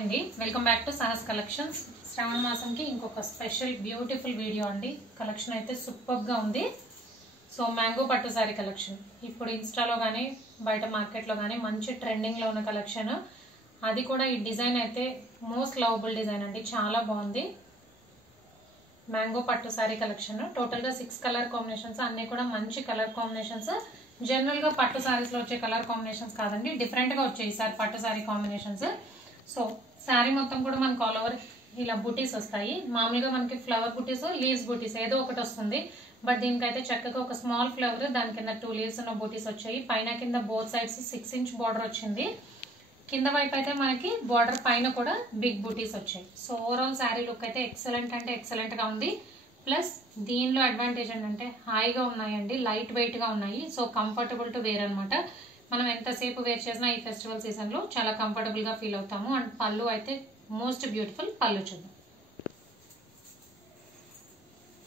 అండి welcome back to Sahas collections. శ్రావణ మాసంకి ఇంకొక స్పెషల్ బ్యూటిఫుల్ వీడియో అండి. కలెక్షన్ అయితే సూపర్ గా ఉంది. సో మ్యాంగో పట్టు సారీ కలెక్షన్ ఇప్పుడు ఇన్స్టాలో కానీ బయట మార్కెట్లో కానీ మంచి ట్రెండింగ్ లో ఉన్న కలెక్షన్. అది కూడా ఈ డిజైన్ అయితే మోస్ట్ లవబుల్ డిజైన్ అండి, చాలా బాగుంది. మ్యాంగో పట్టు సారీ కలెక్షన్ టోటల్ గా 6 కలర్ కాంబినేషన్స్, అన్ని కూడా మంచి కలర్ కాంబినేషన్స్. జనరల్ గా పట్టు సారీస్ లో వచ్చే కలర్ కాంబినేషన్స్ కాదండి, డిఫరెంట్ గా వచ్చాయి ఈసారి పట్టు సారీ కాంబినేషన్స్. సో శారీ మొత్తం కూడా మనకు ఆల్ ఓవర్ ఇలా బుటీస్ వస్తాయి. మామూలుగా మనకి ఫ్లవర్ బుటీస్, లీవ్స్ బుటీస్ ఏదో ఒకటి వస్తుంది. బట్ దీనికైతే చక్కగా ఒక స్మాల్ ఫ్లవర్, దాని కింద 2 లీవ్స్ ఉన్న బుటీస్ వచ్చాయి. పైన కింద బోత్ సైడ్స్ 6 ఇంచ్ బార్డర్ వచ్చింది. కింద వైపు అయితే మనకి బార్డర్ పైన కూడా బిగ్ బుటీస్ వచ్చాయి. సో ఓవరాల్ శారీ లుక్ అయితే ఎక్సలెంట్ అంటే ఎక్సలెంట్ గా ఉంది. ప్లస్ దీనిలో అడ్వాంటేజ్ ఏంటంటే హాయిగా ఉన్నాయండి, లైట్ వెయిట్ గా ఉన్నాయి. సో కంఫర్టబుల్ టు వేర్ అనమాట. మనం ఎంతసేపు వేర్ చేసినా ఈ ఫెస్టివల్ సీజన్ లో చాలా కంఫర్టబుల్ గా ఫీల్ అవుతాము. అండ్ పళ్ళు అయితే మోస్ట్ బ్యూటిఫుల్ పళ్ళు. చూద్దాం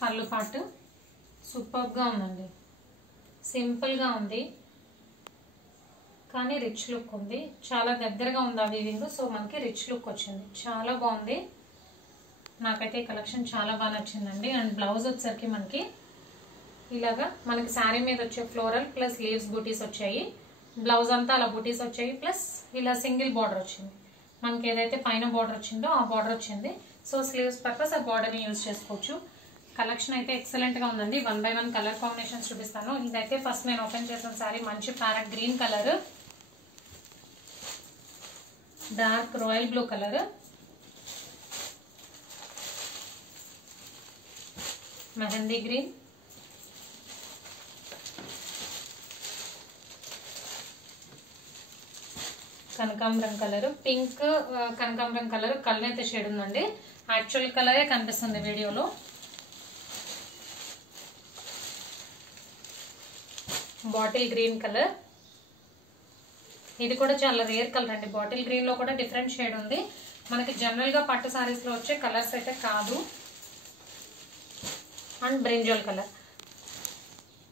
పళ్ళు పాటు సూపర్ గా ఉందండి, సింపుల్ గా ఉంది కానీ రిచ్ లుక్ ఉంది. చాలా దగ్గరగా ఉంది ఆ వీవింగ్, సో మనకి రిచ్ లుక్ వచ్చింది, చాలా బాగుంది. నాకైతే ఈ కలెక్షన్ చాలా బాగా నచ్చిందండి. అండ్ బ్లౌజ్ వచ్చేసరికి మనకి ఇలాగా మనకి శారీ మీద వచ్చే ఫ్లోరల్ ప్లస్ లీవ్స్ బూటీస్ వచ్చాయి. బ్లౌజ్ అంతా అలా బూటీస్ వచ్చాయి, ప్లస్ ఇలా సింగిల్ బార్డర్ వచ్చింది. మనకి ఏదైతే పైన బార్డర్ వచ్చిందో ఆ బార్డర్ వచ్చింది. సో స్లీవ్స్ పర్పస్ ఆ బార్డర్ని యూజ్ చేసుకోవచ్చు. కలెక్షన్ అయితే ఎక్సలెంట్ గా ఉందండి. 1 by 1 కలర్ కాంబినేషన్స్ చూపిస్తాను. ఇదైతే ఫస్ట్ నేను ఓపెన్ చేసిన శారీ మంచి parrot green colour, dark royal blue colour, mehndi green, కనకాంబరం కలర్, పింక్ కనకాంబరం కలర్ కలనైతే షేడ్ ఉందండి. యాక్చువల్ కలరే కనిపిస్తుంది వీడియోలో. బాటిల్ గ్రీన్ కలర్, ఇది కూడా చాలా రేర్ కలర్ అండి. బాటిల్ గ్రీన్ లో కూడా డిఫరెంట్ షేడ్ ఉంది. మనకి జనరల్ గా పట్టు సారీస్ లో వచ్చే కలర్స్ అయితే కాదు. And brinjal colour.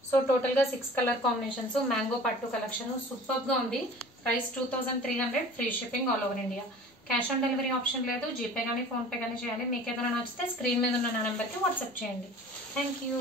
So total గా 6 కలర్ కాంబినేషన్స్. మ్యాంగో పట్టు కలెక్షన్ సూపర్ గా ఉంది. Price 2300, free shipping all over India. Cash on delivery option లేదు. జీపే కానీ ఫోన్ పే కానీ చేయాలి. మీకు ఏదైనా నచ్చితే స్క్రీన్ మీద ఉన్న నా నెంబర్కి వాట్సాప్ చేయండి. Thank you.